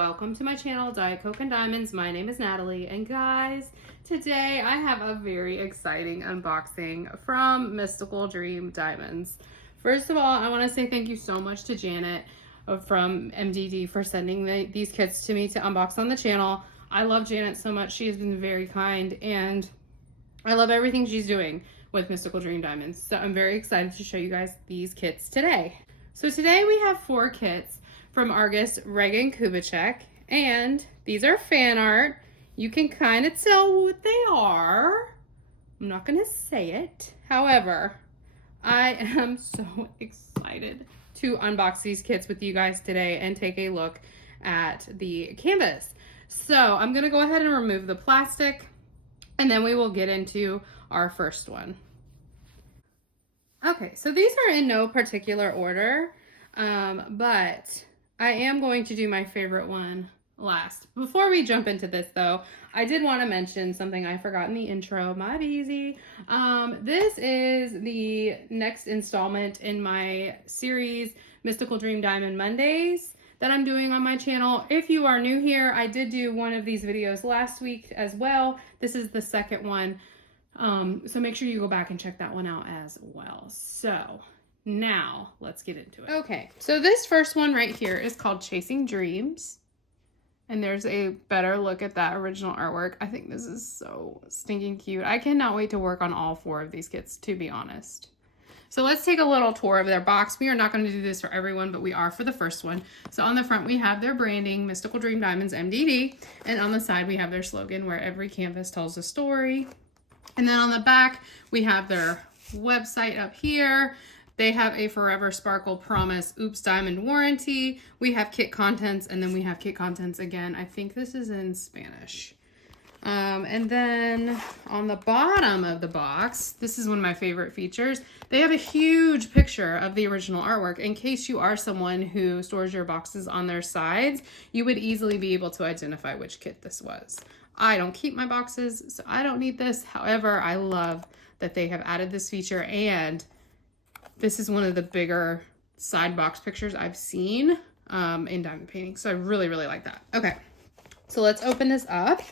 welcome to my channel, Diet Coke and Diamonds. My name is Natalie, and guys, today I have a very exciting unboxing from Mystical Dream Diamonds. First of all, I want to say thank you so much to Janet from MDD for sending these kits to me to unbox on the channel. I love Janet so much. She has been very kind, and I love everything she's doing with Mystical Dream Diamonds. So I'm very excited to show you guys these kits today. So today we have 4 kits from artist Regan Kubecek, and these are fan art. You can kind of tell what they are. I'm not going to say it. However, I am so excited to unbox these kits with you guys today and take a look at the canvas. So I'm going to go ahead and remove the plastic, and then we will get into our first one. Okay, so these are in no particular order, but I am going to do my favorite one last. Before we jump into this though, I did want to mention something I forgot in the intro, my easy. This is the next installment in my series, Mystical Dream Diamond Mondays, that I'm doing on my channel. If you are new here, I did do one of these videos last week as well. This is the second one. So make sure you go back and check that one out as well. So now let's get into it. Okay, so this first one right here is called Chasing Dreams. And there's a better look at that original artwork. I think this is so stinking cute. I cannot wait to work on all 4 of these kits, to be honest. So let's take a little tour of their box. We are not going to do this for everyone, but we are for the first one. So on the front, we have their branding, Mystical Dream Diamonds MDD. And on the side, we have their slogan, where every canvas tells a story. And then on the back, we have their website up here. They have a Forever Sparkle Promise Oops Diamond Warranty. We have kit contents, and then we have kit contents again. I think this is in Spanish. And then on the bottom of the box, this is one of my favorite features. They have a huge picture of the original artwork. In case you are someone who stores your boxes on their sides, you would easily be able to identify which kit this was. I don't keep my boxes, so I don't need this. However, I love that they have added this feature, and this is one of the bigger side box pictures I've seen in diamond painting. So I really, really like that. Okay, so let's open this up.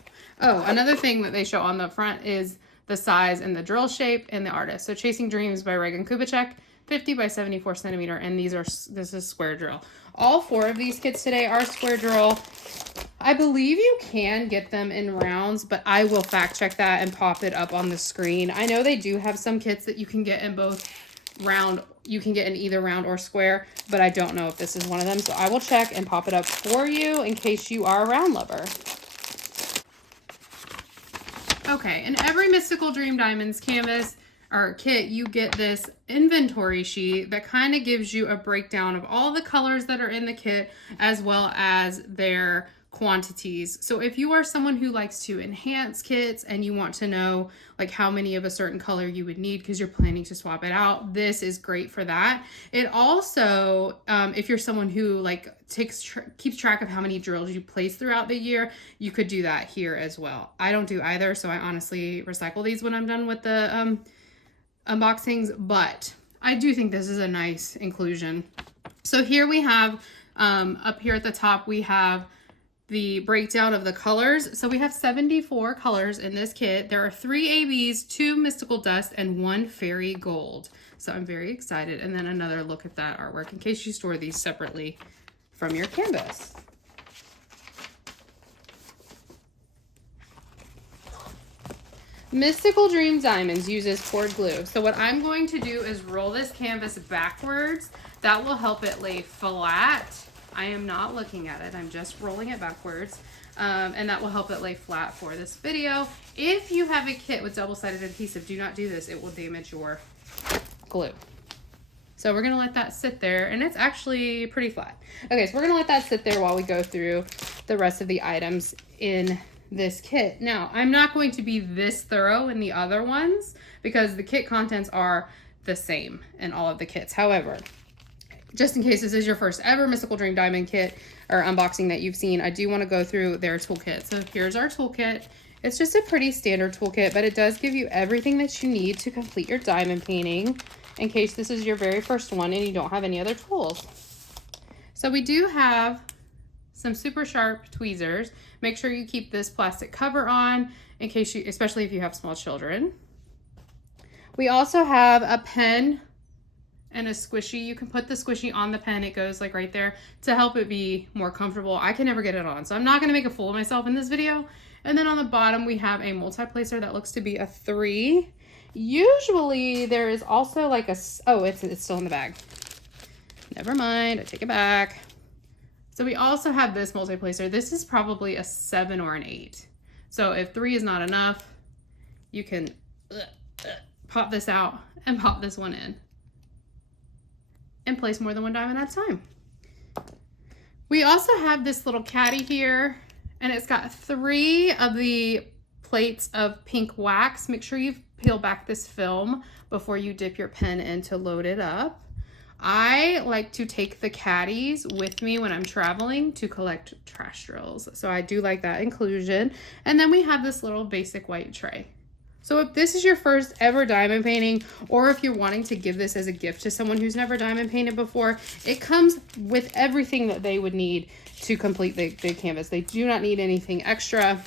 Oh, another thing that they show on the front is the size and the drill shape and the artist. So Chasing Dreams by Regan Kubecek, 50 by 74 centimeter, and this is square drill. All 4 of these kits today are square drill. I believe you can get them in rounds, but I will fact check that and pop it up on the screen. I know they do have some kits that you can get in both round. You can get in either round or square, but I don't know if this is one of them. So I will check and pop it up for you in case you are a round lover. Okay, in every Mystical Dream Diamonds canvas or kit, you get this inventory sheet that kind of gives you a breakdown of all the colors that are in the kit, as well as their quantities. So if you are someone who likes to enhance kits and you want to know like how many of a certain color you would need because you're planning to swap it out, this is great for that. It also, if you're someone who like keeps track of how many drills you place throughout the year, you could do that here as well. I don't do either, so I honestly recycle these when I'm done with the unboxings, but I do think this is a nice inclusion. So here we have, up here at the top, we have the breakdown of the colors. So we have 74 colors in this kit. There are 3 ABs, 2 Mystical Dust, and 1 Fairy Gold. So I'm very excited. And then another look at that artwork in case you store these separately from your canvas. Mystical Dream Diamonds uses poured glue. So what I'm going to do is roll this canvas backwards. That will help it lay flat. I am not looking at it. I'm just rolling it backwards. And that will help it lay flat for this video. If you have a kit with double-sided adhesive, do not do this. It will damage your glue. So we're gonna let that sit there, and it's actually pretty flat. Okay, so we're gonna let that sit there while we go through the rest of the items in this kit. Now, I'm not going to be this thorough in the other ones because the kit contents are the same in all of the kits. However, just in case this is your first ever Mystical Dream Diamond kit or unboxing that you've seen, I do want to go through their toolkit. So here's our toolkit. It's just a pretty standard toolkit, but it does give you everything that you need to complete your diamond painting in case this is your very first one and you don't have any other tools. So we do have some super sharp tweezers. Make sure you keep this plastic cover on in case you, especially if you have small children. We also have a pen and a squishy. You can put the squishy on the pen. It goes like right there to help it be more comfortable. I can never get it on, so I'm not going to make a fool of myself in this video. And then on the bottom, we have a multi-placer that looks to be a 3. Usually there is also like a, oh, it's still in the bag. Never mind, I take it back. So we also have this multi-placer. This is probably a 7 or an 8. So if 3 is not enough, you can pop this out and pop this one in and place more than 1 diamond at a time. We also have this little caddy here, and it's got 3 of the plates of pink wax. Make sure you peel back this film before you dip your pen in to load it up. I like to take the caddies with me when I'm traveling to collect trash drills. So I do like that inclusion. And then we have this little basic white tray. So if this is your first ever diamond painting, or if you're wanting to give this as a gift to someone who's never diamond painted before, it comes with everything that they would need to complete the canvas. They do not need anything extra.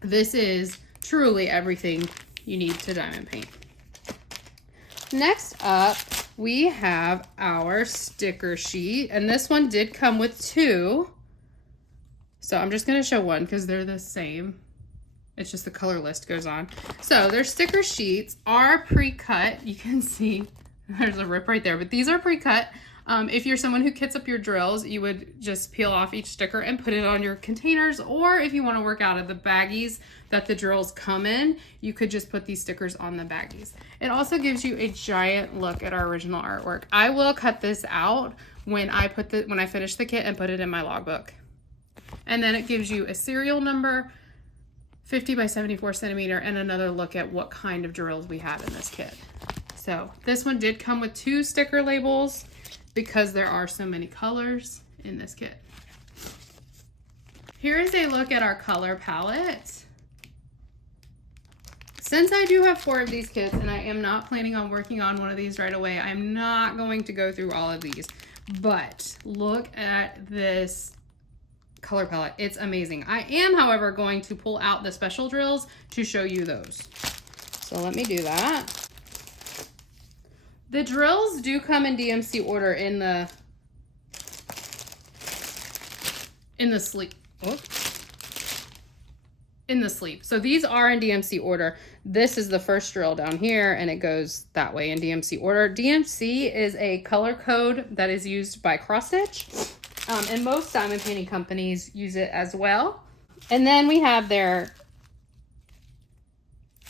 This is truly everything you need to diamond paint. Next up, we have our sticker sheet, and this one did come with 2. So I'm just going to show one because they're the same. It's just the color list goes on. So their sticker sheets are pre-cut. You can see there's a rip right there, but these are pre-cut. If you're someone who kits up your drills, you would just peel off each sticker and put it on your containers. Or if you want to work out of the baggies that the drills come in, you could just put these stickers on the baggies. It also gives you a giant look at our original artwork. I will cut this out when I finish the kit and put it in my logbook. And then it gives you a serial number, 50 by 74 centimeter, and another look at what kind of drills we have in this kit. So this one did come with 2 sticker labels because there are so many colors in this kit. Here is a look at our color palette. Since I do have 4 of these kits and I am not planning on working on one of these right away, I'm not going to go through all of these, but look at this color palette. It's amazing. I am, however, going to pull out the special drills to show you those. So let me do that. The drills do come in DMC order in the sleeve. Oh. In the sleeve. So these are in DMC order. This is the first drill down here, and it goes that way in DMC order. DMC is a color code that is used by cross stitch. And most diamond painting companies use it as well. And then we have their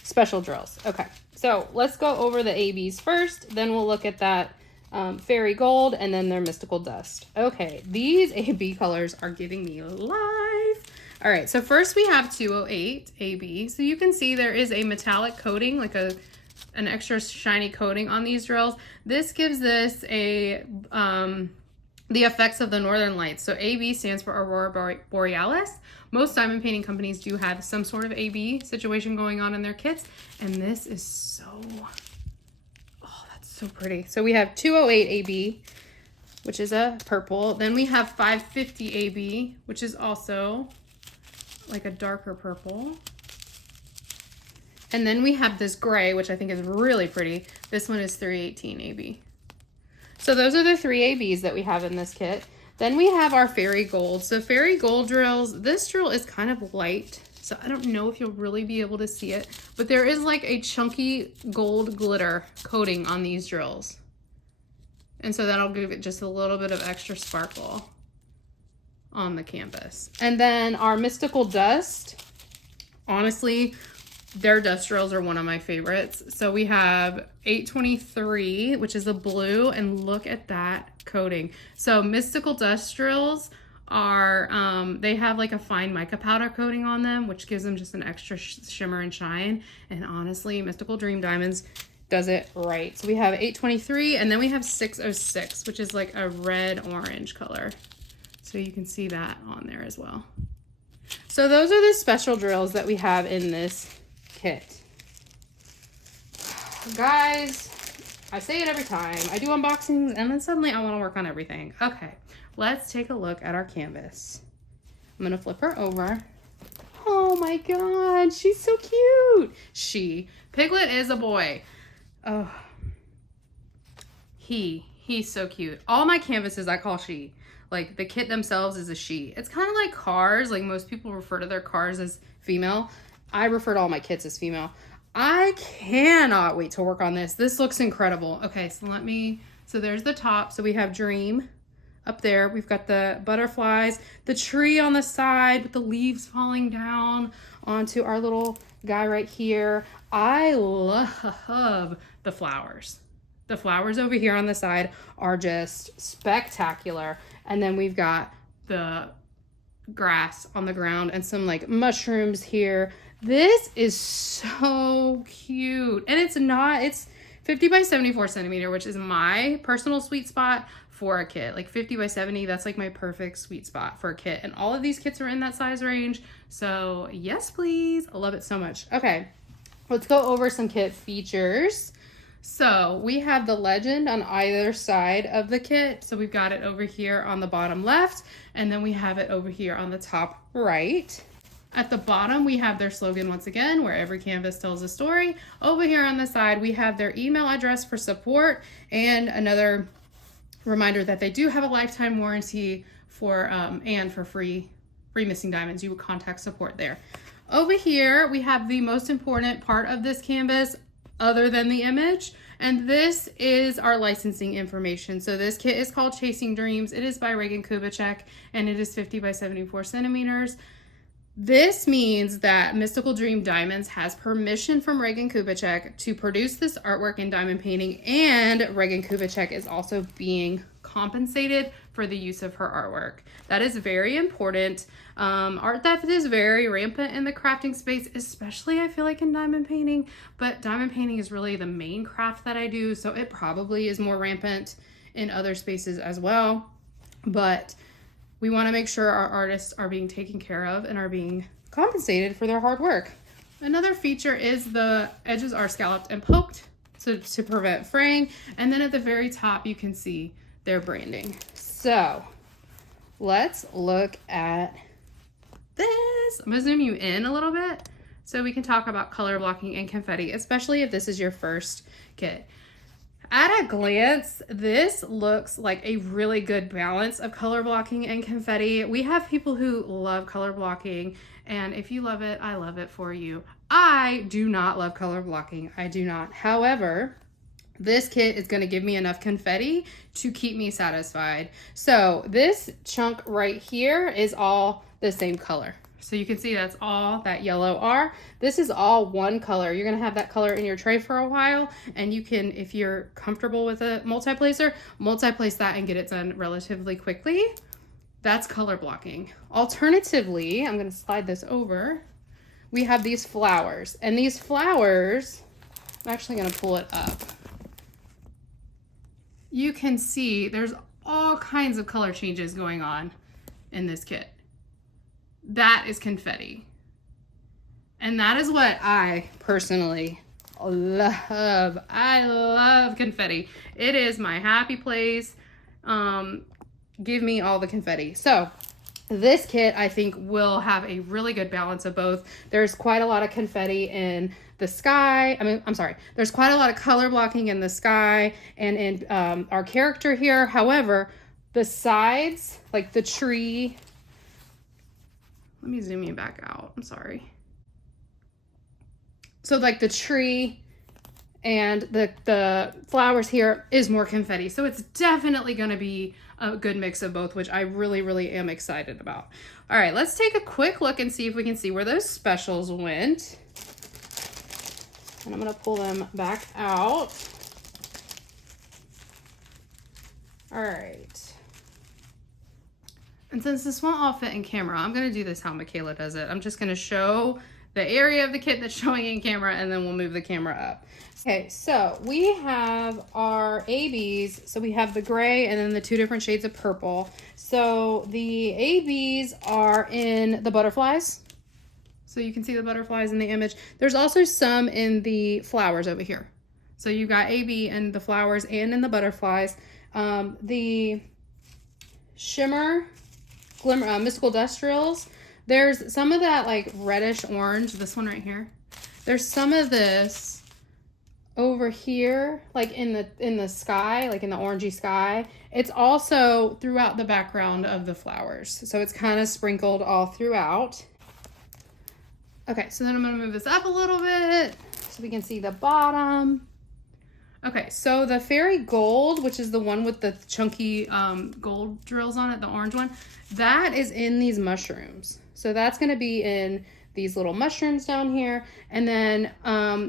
special drills. Okay, so let's go over the ABs first. Then we'll look at that fairy gold and then their mystical dust. Okay, these AB colors are giving me life. All right, so first we have 208 AB. So you can see there is a metallic coating, like an extra shiny coating on these drills. This gives this the effects of the northern lights. So AB stands for Aurora Borealis. Most diamond painting companies do have some sort of AB situation going on in their kits. And this is so, oh, that's so pretty. So we have 208 AB, which is a purple. Then we have 550 AB, which is also like a darker purple. And then we have this gray, which I think is really pretty. This one is 318 AB. So those are the 3 ABs that we have in this kit. Then we have our fairy gold. So fairy gold drills, this drill is kind of light, so I don't know if you'll really be able to see it, but there is like a chunky gold glitter coating on these drills. And so that'll give it just a little bit of extra sparkle on the canvas. And then our mystical dust, honestly, their dust drills are one of my favorites. So we have 823, which is a blue, and look at that coating. So mystical dust drills are, they have like a fine mica powder coating on them, which gives them just an extra shimmer and shine. And honestly, Mystical Dream Diamonds does it right. So we have 823, and then we have 606, which is like a red-orange color. So you can see that on there as well. So those are the special drills that we have in this kit. Guys, I say it every time. I do unboxings and then suddenly I want to work on everything. Okay, let's take a look at our canvas. I'm gonna flip her over. Oh my god, she's so cute. Piglet is a boy. Oh, he's so cute. All my canvases I call she. Like the kit themselves is a she. It's kind of like cars. Like most people refer to their cars as female. I refer to all my kits as female. I cannot wait to work on this. This looks incredible. Okay, so there's the top. So we have Dream up there. We've got the butterflies, the tree on the side with the leaves falling down onto our little guy right here. I love the flowers. The flowers over here on the side are just spectacular. And then we've got the grass on the ground and some like mushrooms here. This is so cute. And it's 50 by 74 centimeter, which is my personal sweet spot for a kit. Like 50 by 70, that's like my perfect sweet spot for a kit. And all of these kits are in that size range. So yes, please. I love it so much. Okay, let's go over some kit features. So we have the legend on either side of the kit. So we've got it over here on the bottom left, and then we have it over here on the top right. At the bottom, we have their slogan once again, where every canvas tells a story. Over here on the side, we have their email address for support and another reminder that they do have a lifetime warranty for and for free missing diamonds. You would contact support there. Over here, we have the most important part of this canvas other than the image, and this is our licensing information. So this kit is called Chasing Dreams. It is by Regan Kubecek, and it is 50 by 74 centimeters. This means that Mystical Dream Diamonds has permission from Regan Kubecek to produce this artwork in diamond painting, and Regan Kubecek is also being compensated for the use of her artwork. That is very important. Art theft is very rampant in the crafting space, especially I feel like in diamond painting, but diamond painting is really the main craft that I do, so it probably is more rampant in other spaces as well. But we want to make sure our artists are being taken care of and are being compensated for their hard work. Another feature is the edges are scalloped and poked to prevent fraying. And then at the very top, you can see their branding. So let's look at this. I'm gonna zoom you in a little bit so we can talk about color blocking and confetti, especially if this is your first kit. At a glance, this looks like a really good balance of color blocking and confetti. We have people who love color blocking, and if you love it, I love it for you. I do not love color blocking. I do not. However, this kit is going to give me enough confetti to keep me satisfied. So this chunk right here is all the same color. So you can see that's all that yellow are. This is all one color. You're gonna have that color in your tray for a while, and you can, if you're comfortable with a multi-placer, multi-place that and get it done relatively quickly. That's color blocking. Alternatively, I'm gonna slide this over. We have these flowers, and these flowers, I'm actually gonna pull it up. You can see there's all kinds of color changes going on in this kit. That is confetti. And that is what I personally love. I love confetti. It is my happy place. Give me all the confetti. So this kit, I think, will have a really good balance of both. There's quite a lot of confetti in the sky. There's quite a lot of color blocking in the sky and in our character here. However, the sides, like the tree, let me zoom you back out. I'm sorry. So like the tree and the flowers here is more confetti. So it's definitely going to be a good mix of both, which I really, really am excited about. All right, let's take a quick look and see if we can see where those specials went. And I'm going to pull them back out. All right. And since this won't all fit in camera, I'm going to do this how Michaela does it. I'm just going to show the area of the kit that's showing in camera, and then we'll move the camera up. Okay, so we have our ABs. So we have the gray and then the two different shades of purple. So the ABs are in the butterflies. So you can see the butterflies in the image. There's also some in the flowers over here. So you got AB in the flowers and in the butterflies. The shimmer glimmer mystical dust drills. There's some of that like reddish orange, this one right here. There's some of this over here, like in the sky, like in the orangey sky. It's also throughout the background of the flowers. So it's kind of sprinkled all throughout. Okay, so then I'm gonna move this up a little bit so we can see the bottom. Okay, so the fairy gold, which is the one with the chunky gold drills on it, the orange one, that is in these mushrooms. So that's gonna be in these little mushrooms down here. And then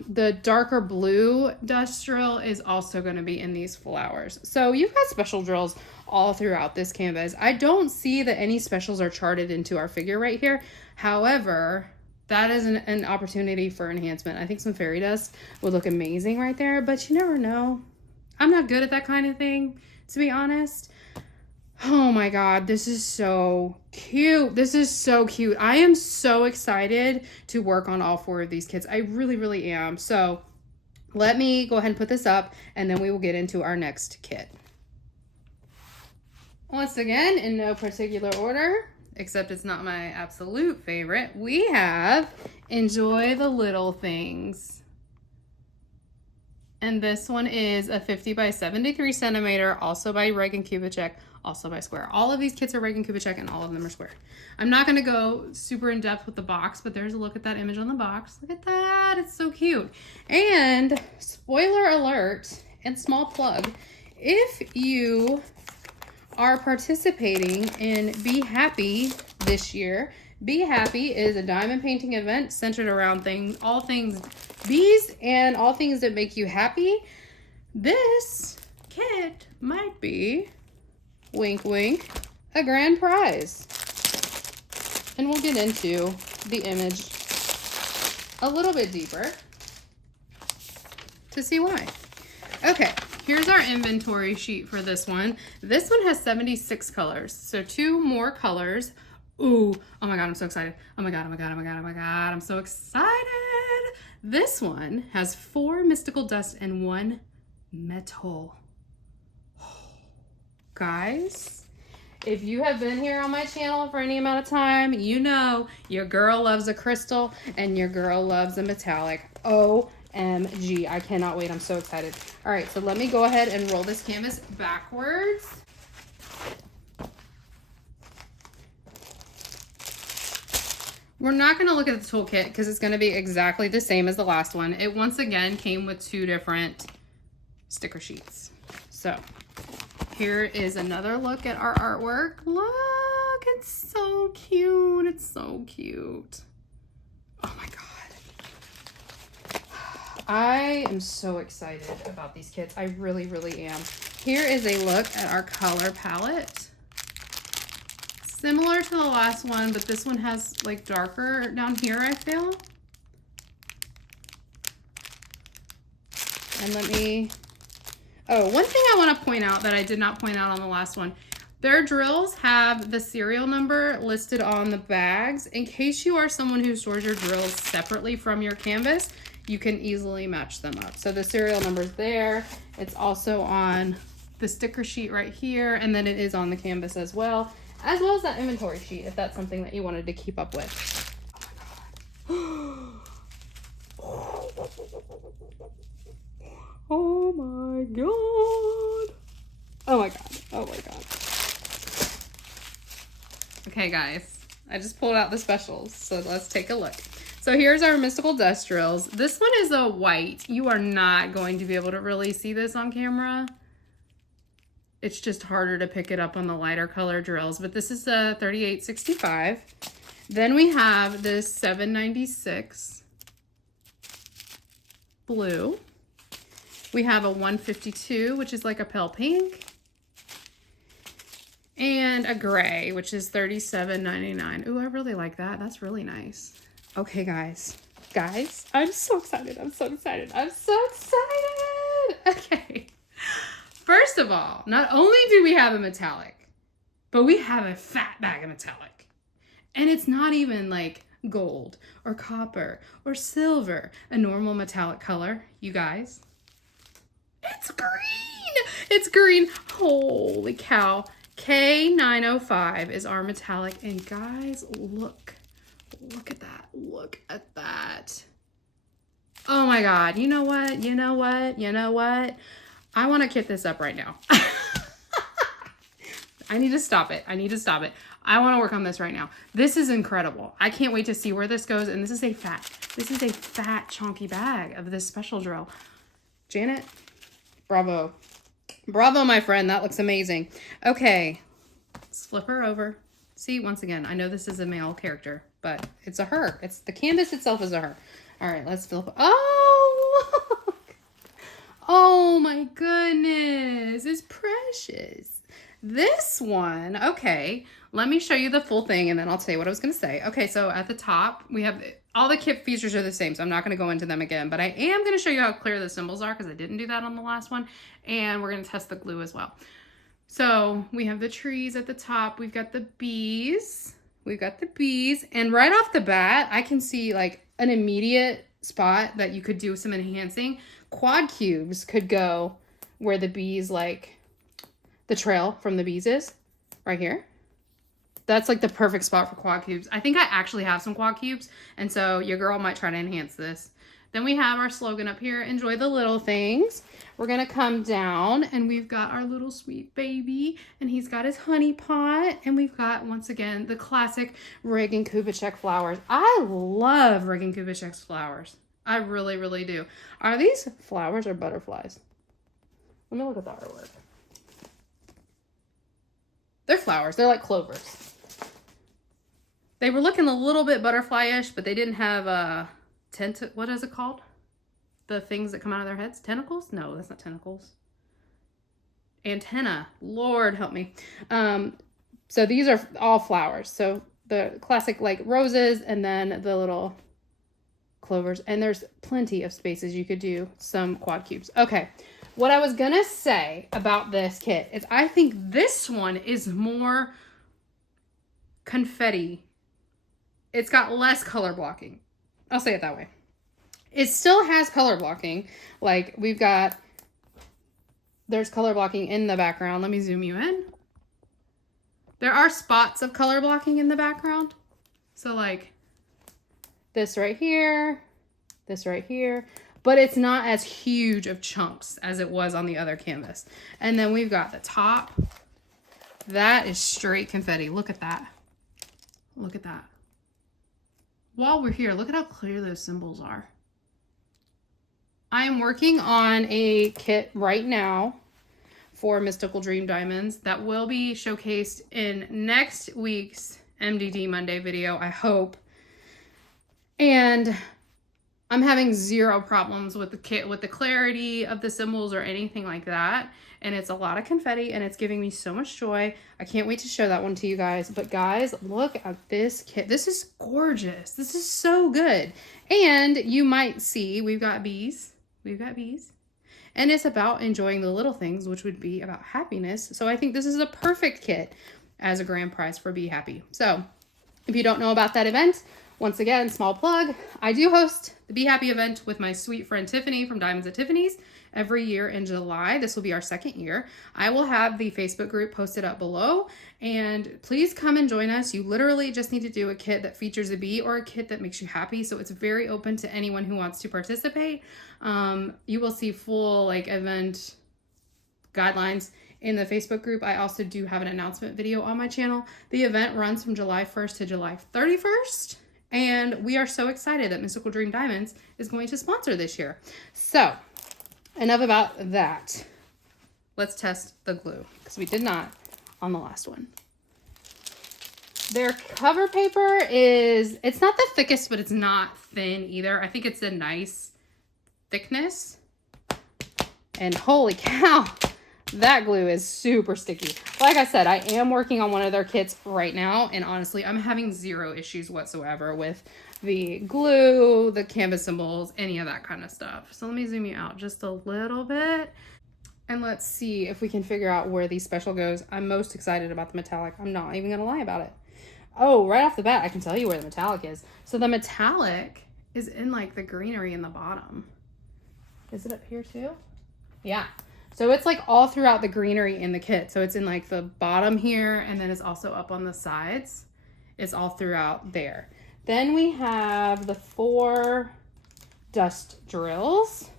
the darker blue dust drill is also gonna be in these flowers. So you've got special drills all throughout this canvas. I don't see that any specials are charted into our figure right here. However, that is an opportunity for enhancement. I think some fairy dust would look amazing right there, but you never know. I'm not good at that kind of thing, to be honest. Oh my God, this is so cute. This is so cute. I am so excited to work on all 4 of these kits. I really, really am. So let me go ahead and put this up and then we will get into our next kit. Once again, in no particular order, except it's not my absolute favorite, we have Enjoy the Little Things. And this one is a 50 by 73 centimeter, also by Regan Kubecek, also by Square. All of these kits are Regan Kubecek and all of them are Square. I'm not gonna go super in depth with the box, but there's a look at that image on the box. Look at that, it's so cute. And spoiler alert and small plug, if you are participating in Be Happy this year, Be Happy is a diamond painting event centered around all things bees and all things that make you happy. This kit might be, wink wink, a grand prize. And we'll get into the image a little bit deeper to see why. Okay, here's our inventory sheet for this one. This one has 76 colors, so 2 more colors. Ooh, oh my God, I'm so excited. Oh my God, oh my God, oh my God, oh my God, I'm so excited. This one has 4 mystical dust and 1 metal. Guys, if you have been here on my channel for any amount of time, you know your girl loves a crystal and your girl loves a metallic. OMG, I cannot wait, I'm so excited. All right, so let me go ahead and roll this canvas backwards. We're not going to look at the toolkit because it's going to be exactly the same as the last one. It once again came with 2 different sticker sheets. So here is another look at our artwork. Look, it's so cute. It's so cute. Oh my God. I am so excited about these kits. I really, really am. Here is a look at our color palette. Similar to the last one, but this one has like darker down here, I feel. And let me, oh, one thing I want to point out that I did not point out on the last one, their drills have the serial number listed on the bags. In case you are someone who stores your drills separately from your canvas, you can easily match them up. So the serial number's there. It's also on the sticker sheet right here, and then it is on the canvas as well as that inventory sheet, if that's something that you wanted to keep up with. Oh my God. Oh my God. Oh my God. Okay, guys, I just pulled out the specials, so let's take a look. So here's our mystical dust drills. This one is a white. You are not going to be able to really see this on camera. It's just harder to pick it up on the lighter color drills, but this is a 3865. Then we have this 796 blue. We have a 152, which is like a pale pink. And a gray, which is 37.99. Ooh, I really like that. That's really nice. Okay, guys. Guys, I'm so excited. I'm so excited. I'm so excited. Okay. First of all, not only do we have a metallic, but we have a fat bag of metallic. And it's not even like gold or copper or silver, a normal metallic color, you guys. It's green. It's green. Holy cow. K905 is our metallic. And guys, look at that. Look at that. Oh my God. You know what? You know what? You know what? I want to kit this up right now. I need to stop it. I need to stop it. I want to work on this right now. This is incredible. I can't wait to see where this goes. And this is a fat chunky bag of this special drill. Janet, bravo. Bravo, my friend. That looks amazing. Okay. Let's flip her over. See, once again, I know this is a male character, but it's a her. It's the canvas itself is a her. All right, let's flip. Oh, look. Oh my goodness. It's precious. This one, okay, let me show you the full thing and then I'll tell you what I was going to say. Okay, so at the top, we have all the kit features are the same, so I'm not going to go into them again, but I am going to show you how clear the symbols are because I didn't do that on the last one, and we're going to test the glue as well. So we have the trees at the top, we've got the bees, and right off the bat, I can see like an immediate spot that you could do some enhancing. Quad cubes could go where the bees, like the trail from the bees is, right here. That's like the perfect spot for quad cubes. I think I actually have some quad cubes, and so your girl might try to enhance this. Then we have our slogan up here, enjoy the little things. We're gonna come down and we've got our little sweet baby and he's got his honey pot, and we've got, once again, the classic Regan Kubecek flowers. I love Regan Kubecek's flowers. I really, really do. Are these flowers or butterflies? Let me look at the artwork. They're flowers. They're like clovers. They were looking a little bit butterfly-ish, but they didn't have what is it called? The things that come out of their heads? Tentacles? No, that's not tentacles. Antenna. Lord help me. So these are all flowers. So the classic like roses and then the little clovers. And there's plenty of spaces you could do some quad cubes. Okay. What I was gonna say about this kit is I think this one is more confetti. It's got less color blocking. I'll say it that way. It still has color blocking. Like there's color blocking in the background. Let me zoom you in. There are spots of color blocking in the background. So like this right here, but it's not as huge of chunks as it was on the other canvas. And then we've got the top. That is straight confetti. Look at that. Look at that. While we're here, look at how clear those symbols are. I am working on a kit right now for Mystical Dream Diamonds that will be showcased in next week's MDD Monday video, I hope. And I'm having zero problems with the kit, with the clarity of the symbols or anything like that. And it's a lot of confetti and it's giving me so much joy. I can't wait to show that one to you guys. But guys, look at this kit. This is gorgeous. This is so good. And you might see we've got bees. And it's about enjoying the little things, which would be about happiness. So I think this is a perfect kit as a grand prize for Be Happy. So if you don't know about that event, once again, small plug, I do host the Be Happy event with my sweet friend Tiffany from Diamonds at Tiffany's every year in July. This will be our second year. I will have the Facebook group posted up below, and please come and join us. You literally just need to do a kit that features a bee or a kit that makes you happy. So it's very open to anyone who wants to participate. You will see full like event guidelines in the Facebook group. I also do have an announcement video on my channel. The event runs from July 1st to July 31st. And we are so excited that Mystical Dream Diamonds is going to sponsor this year. So, enough about that. Let's test the glue, because we did not on the last one. Their cover paper it's not the thickest, but it's not thin either. I think it's a nice thickness. And holy cow, that glue is super sticky. Like I said, I am working on one of their kits right now, and honestly, I'm having zero issues whatsoever with the glue, the canvas symbols, any of that kind of stuff. So let me zoom you out just a little bit, and let's see if we can figure out where the special goes. I'm most excited about the metallic. I'm not even gonna lie about it. Oh, right off the bat, I can tell you where the metallic is. So the metallic is in like the greenery in the bottom. Is it up here too? Yeah. So it's like all throughout the greenery in the kit. So it's in like the bottom here, and then it's also up on the sides. It's all throughout there. Then we have the 4 dust drills.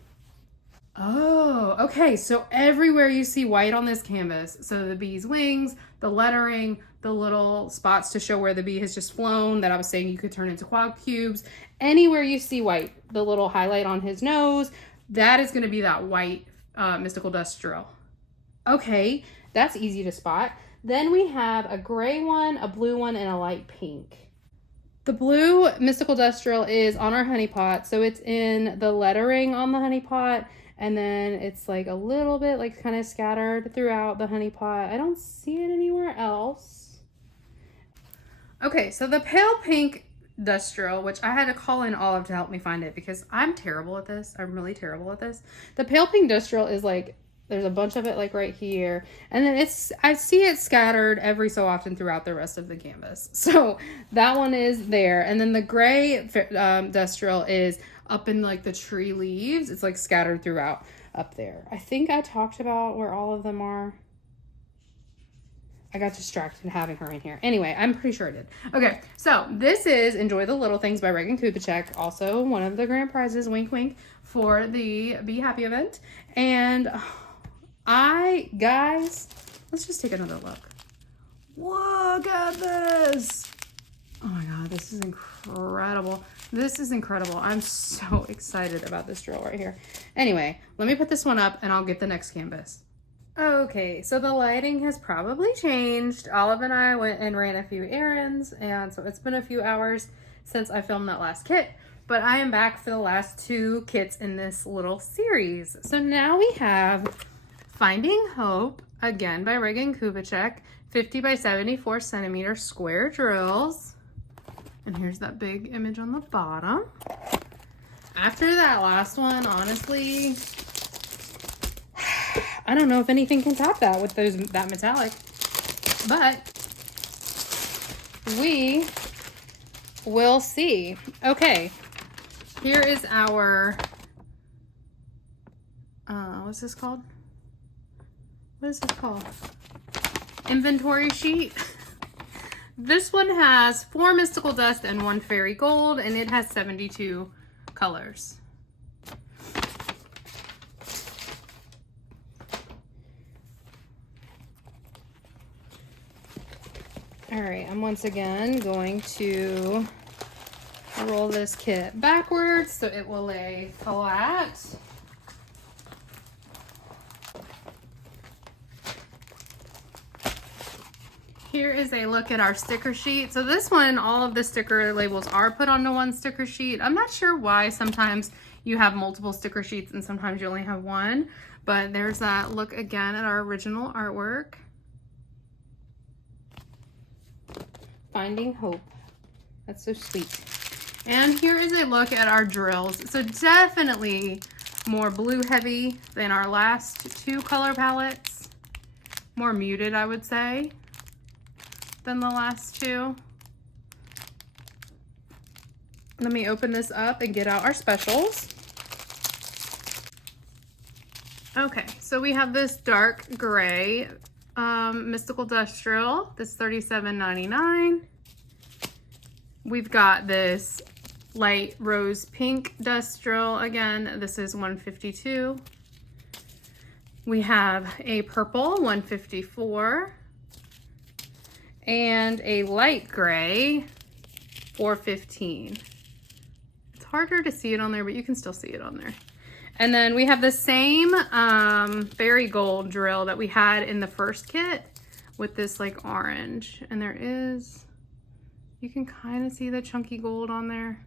Oh, okay. So everywhere you see white on this canvas, so the bee's wings, the lettering, the little spots to show where the bee has just flown that I was saying you could turn into quad cubes. Anywhere you see white, the little highlight on his nose, that is going to be that white mystical dust drill. Okay, that's easy to spot. Then we have a gray one, a blue one, and a light pink. The blue mystical dust drill is on our honey pot, so it's in the lettering on the honey pot, and then it's like a little bit like kind of scattered throughout the honey pot. I don't see it anywhere else. Okay, so the pale pink dust drill, which I had to call in Olive to help me find it because I'm terrible at this. I'm really terrible at this. The pale pink dust drill is like, there's a bunch of it like right here. And then I see it scattered every so often throughout the rest of the canvas. So that one is there. And then the gray dust drill is up in like the tree leaves. It's like scattered throughout up there. I think I talked about where all of them are. I got distracted having her in here. Anyway, I'm pretty sure I did. Okay, so this is Enjoy the Little Things by Regan Kubecek. Also one of the grand prizes, wink wink, for the Be Happy event. And guys, let's just take another look. Look at this. Oh my God, this is incredible. This is incredible. I'm so excited about this drill right here. Anyway, let me put this one up and I'll get the next canvas. Okay, so the lighting has probably changed. Olive and I went and ran a few errands, and so it's been a few hours since I filmed that last kit, but I am back for the last 2 kits in this little series. So now we have Finding Hope, again by Regan Kubecek, 50 by 74 centimeter square drills. And here's that big image on the bottom. After that last one, honestly, I don't know if anything can top that with that metallic, but we will see. Okay, here is our, what's this called? What is this called? Inventory sheet. This one has 4 mystical dust and 1 fairy gold, and it has 72 colors. All right, I'm once again going to roll this kit backwards so it will lay flat. Here is a look at our sticker sheet. So this one, all of the sticker labels are put onto one sticker sheet. I'm not sure why sometimes you have multiple sticker sheets and sometimes you only have one, but there's that look again at our original artwork. Finding Hope. That's so sweet. And here is a look at our drills. So definitely more blue heavy than our last 2 color palettes. More muted, I would say, than the last 2. Let me open this up and get out our specials. Okay, so we have this dark gray mystical dust drill. This is $37.99. We've got this light rose pink dust drill. Again, this is $152. We have a purple, $154. And a light gray, $415. It's harder to see it on there, but you can still see it on there. And then we have the same fairy gold drill that we had in the first kit with this like orange. And there is, you can kind of see the chunky gold on there.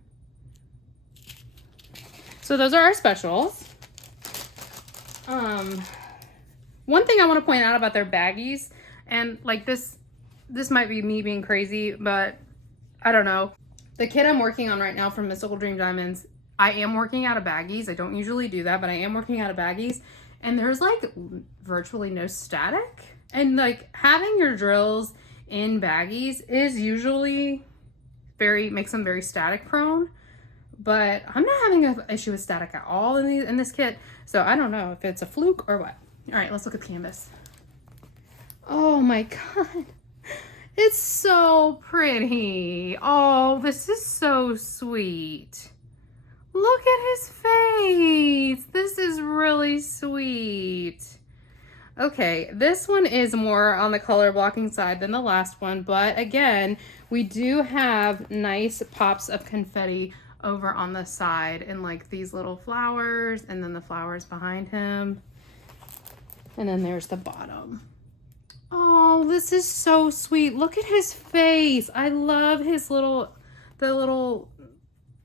So those are our specials. One thing I want to point out about their baggies, and like this might be me being crazy, but I don't know. The kit I'm working on right now from Mystical Dream Diamonds, I am working out of baggies. I don't usually do that, but I am working out of baggies. And there's like virtually no static. And like having your drills in baggies is usually makes them very static prone. But I'm not having an issue with static at all in this kit. So I don't know if it's a fluke or what. All right, let's look at the canvas. Oh my God. It's so pretty. Oh, this is so sweet. Look at his face. This is really sweet. Okay, this one is more on the color blocking side than the last one, but again, we do have nice pops of confetti over on the side and like these little flowers and then the flowers behind him. And then there's the bottom. Oh, this is so sweet. Look at his face. I love his the little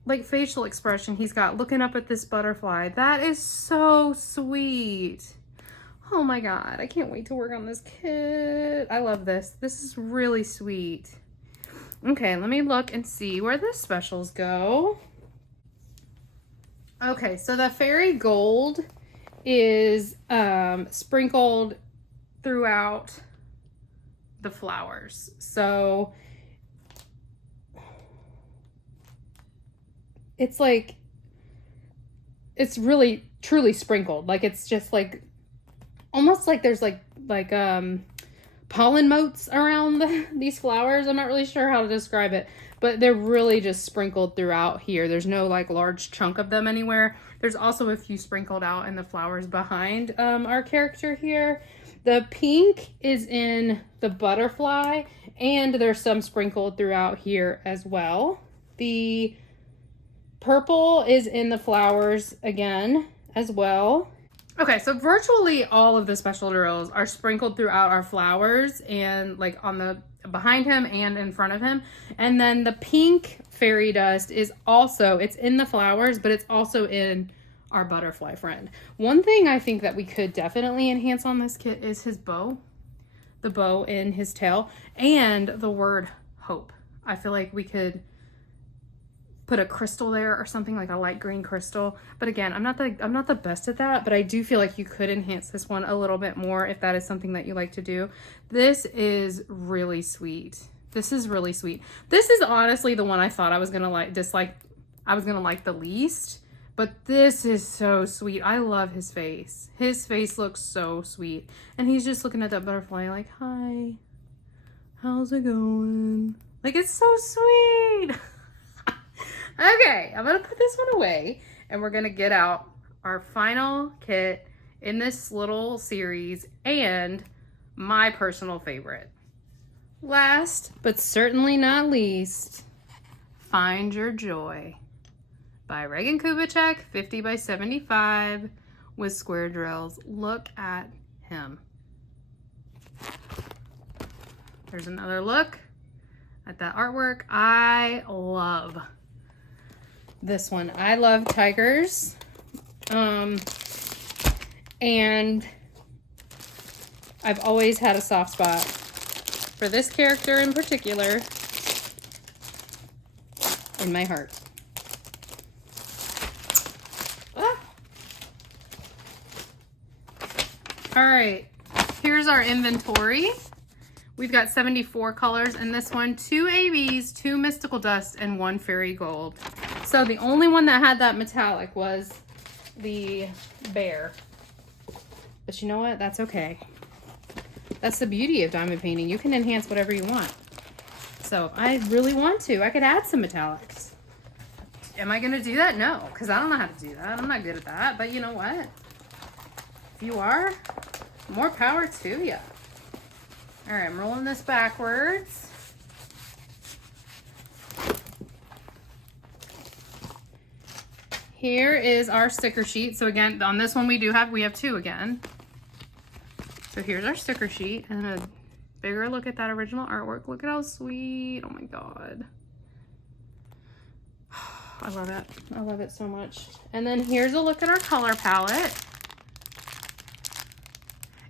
like facial expression he's got looking up at this butterfly. That is so sweet. Oh my God, I can't wait to work on this kit. I love this. This is really sweet. Okay, let me look and see where the specials go. Okay, so the fairy gold is sprinkled throughout the flowers. So it's like, it's really truly sprinkled. Like it's just like, almost like there's like pollen motes around these flowers. I'm not really sure how to describe it, but they're really just sprinkled throughout here. There's no like large chunk of them anywhere. There's also a few sprinkled out in the flowers behind our character here. The pink is in the butterfly, and there's some sprinkled throughout here as well. The purple is in the flowers again as well. Okay, so virtually all of the special drills are sprinkled throughout our flowers and like on the behind him and in front of him. And then the pink fairy dust is also, it's in the flowers, but it's also in our butterfly friend. One thing I think that we could definitely enhance on this kit is his bow. The bow in his tail and the word hope. I feel like we could put a crystal there or something, like a light green crystal. But again, I'm not the best at that, but I do feel like you could enhance this one a little bit more if that is something that you like to do. This is really sweet. This is really sweet. This is honestly the one I thought I was gonna like the least, but this is so sweet. I love his face. His face looks so sweet. And he's just looking at that butterfly like, hi, how's it going? Like, it's so sweet. Okay, I'm gonna put this one away and we're gonna get out our final kit in this little series and my personal favorite. Last, but certainly not least, Find Your Joy by Regan Kubecek, 50 by 75 with square drills. Look at him. There's another look at that artwork. I love this one. I love tigers. And I've always had a soft spot for this character in particular in my heart. Ah. All right, here's our inventory. We've got 74 colors in this one, 2 ABs, 2 mystical dust, and 1 fairy gold. So the only one that had that metallic was the bear. But you know what? That's okay. That's the beauty of diamond painting. You can enhance whatever you want. So if I really want to, I could add some metallics. Am I gonna do that? No, because I don't know how to do that. I'm not good at that. But you know what? If you are, more power to you. All right, I'm rolling this backwards. Here is our sticker sheet. So again, on this one we have 2 again. So here's our sticker sheet and a bigger look at that original artwork. Look at how sweet. Oh my God. I love it. I love it so much. And then here's a look at our color palette.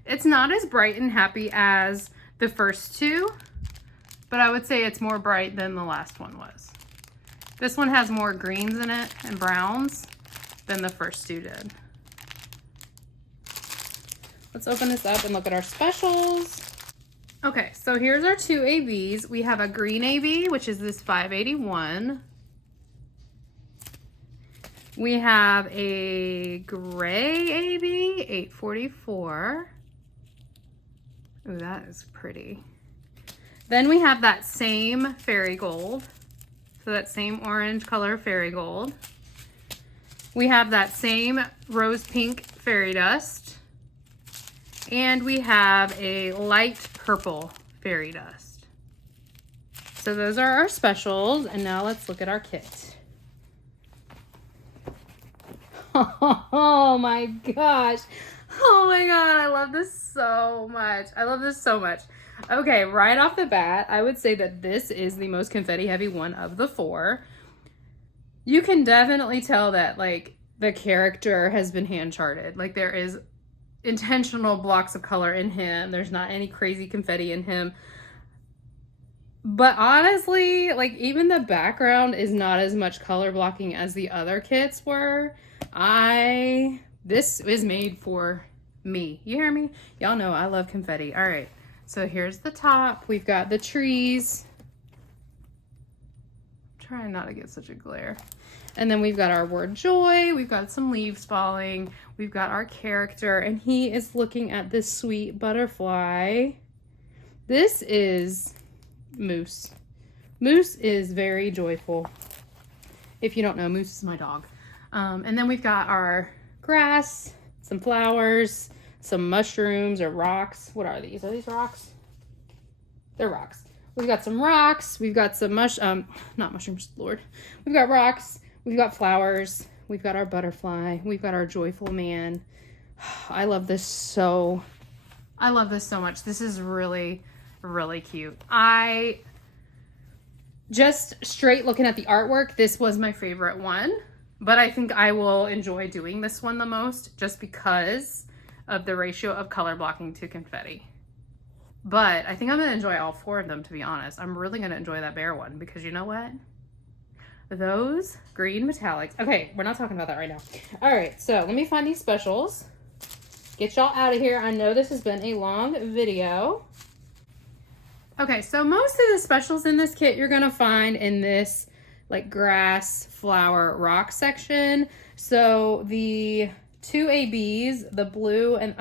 It's not as bright and happy as the first 2, but I would say it's more bright than the last one was. This one has more greens in it and browns than the first 2 did. Let's open this up and look at our specials. Okay, so here's our 2 ABs. We have a green AB, which is this 581. We have a gray AB 844. Ooh, that is pretty. Then we have that same fairy gold. So that same orange color fairy gold. We have that same rose pink fairy dust. And we have a light purple fairy dust. So those are our specials. And now let's look at our kit. Oh my gosh. Oh my God. I love this so much. I love this so much. Okay, right off the bat, I would say that this is the most confetti heavy one of the 4. You can definitely tell that like the character has been hand charted. Like there is intentional blocks of color in him. There's not any crazy confetti in him. But honestly, like even the background is not as much color blocking as the other kits were. This is made for me. You hear me? Y'all know I love confetti. All right. So here's the top. We've got the trees. Trying not to get such a glare. And then we've got our word joy. We've got some leaves falling. We've got our character, and he is looking at this sweet butterfly. This is Moose. Moose is very joyful. If you don't know, Moose is my dog. And then we've got our grass, some flowers, some mushrooms or rocks. What are these? Are these rocks? They're rocks. We've got some rocks. We've got some not mushrooms, Lord. We've got rocks. We've got flowers. We've got our butterfly. We've got our joyful man. I love this so much. This is really, really cute. I just straight looking at the artwork, this was my favorite one, but I think I will enjoy doing this one the most just because of the ratio of color blocking to confetti. But I think I'm going to enjoy all 4 of them, to be honest. I'm really going to enjoy that bear one because you know what? Those green metallics. Okay, we're not talking about that right now. All right, so let me find these specials. Get y'all out of here. I know this has been a long video. Okay, so most of the specials in this kit you're going to find in this like grass, flower, rock section. So the 2 ABs, the blue and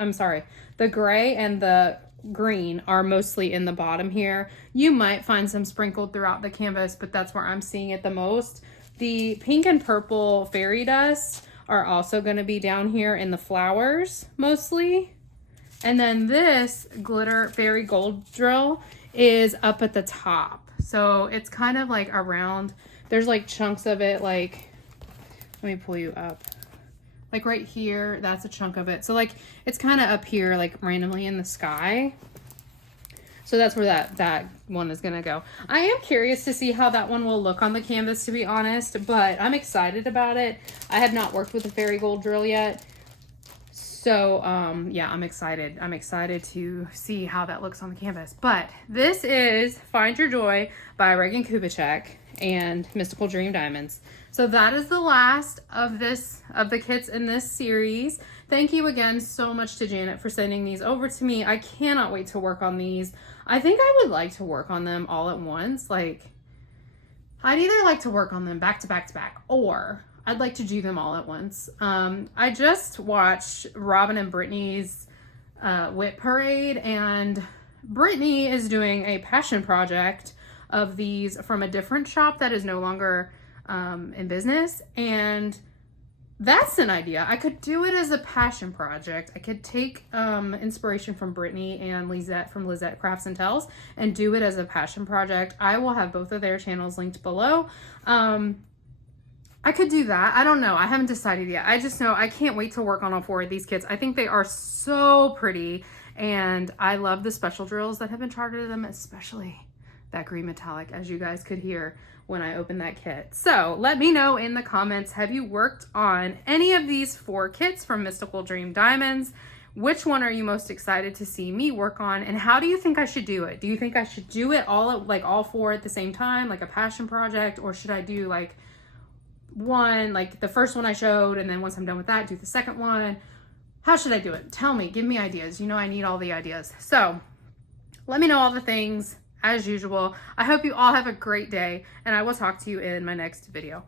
the gray and the green are mostly in the bottom here. You might find some sprinkled throughout the canvas, but that's where I'm seeing it the most. The pink and purple fairy dust are also going to be down here in the flowers mostly. And then this glitter fairy gold drill is up at the top. So it's kind of like around, there's like chunks of it, like, let me pull you up. Like right here, that's a chunk of it. So like, it's kind of up here, like randomly in the sky. So that's where that one is gonna go. I am curious to see how that one will look on the canvas, to be honest, but I'm excited about it. I have not worked with the fairy gold drill yet. So yeah, I'm excited. I'm excited to see how that looks on the canvas. But this is Find Your Joy by Regan Kubecek and Mystical Dream Diamonds. So that is the last of the kits in this series. Thank you again so much to Janet for sending these over to me. I cannot wait to work on these. I think I would like to work on them all at once. Like, I'd either like to work on them back to back to back, or I'd like to do them all at once. I just watched Robin and Brittany's Wit Parade, and Brittany is doing a passion project of these from a different shop that is no longer in business, and that's an idea. I could do it as a passion project. I could take inspiration from Brittany and Lisette from Lisette Crafts and Tells and do it as a passion project. I will have both of their channels linked below. I could do that. I don't know. I haven't decided yet. I just know I can't wait to work on all 4 of these kits. I think they are so pretty, and I love the special drills that have been charted to them, especially that green metallic, as you guys could hear when I opened that kit. So let me know in the comments, have you worked on any of these 4 kits from Mystical Dream Diamonds? Which one are you most excited to see me work on, and how do you think I should do it? Do you think I should do it all 4 at the same time, like a passion project, or should I do like one, like the first one I showed, and then once I'm done with that, do the second one? How should I do it? Tell me, give me ideas. You know I need all the ideas. So let me know all the things as usual. I hope you all have a great day, and I will talk to you in my next video.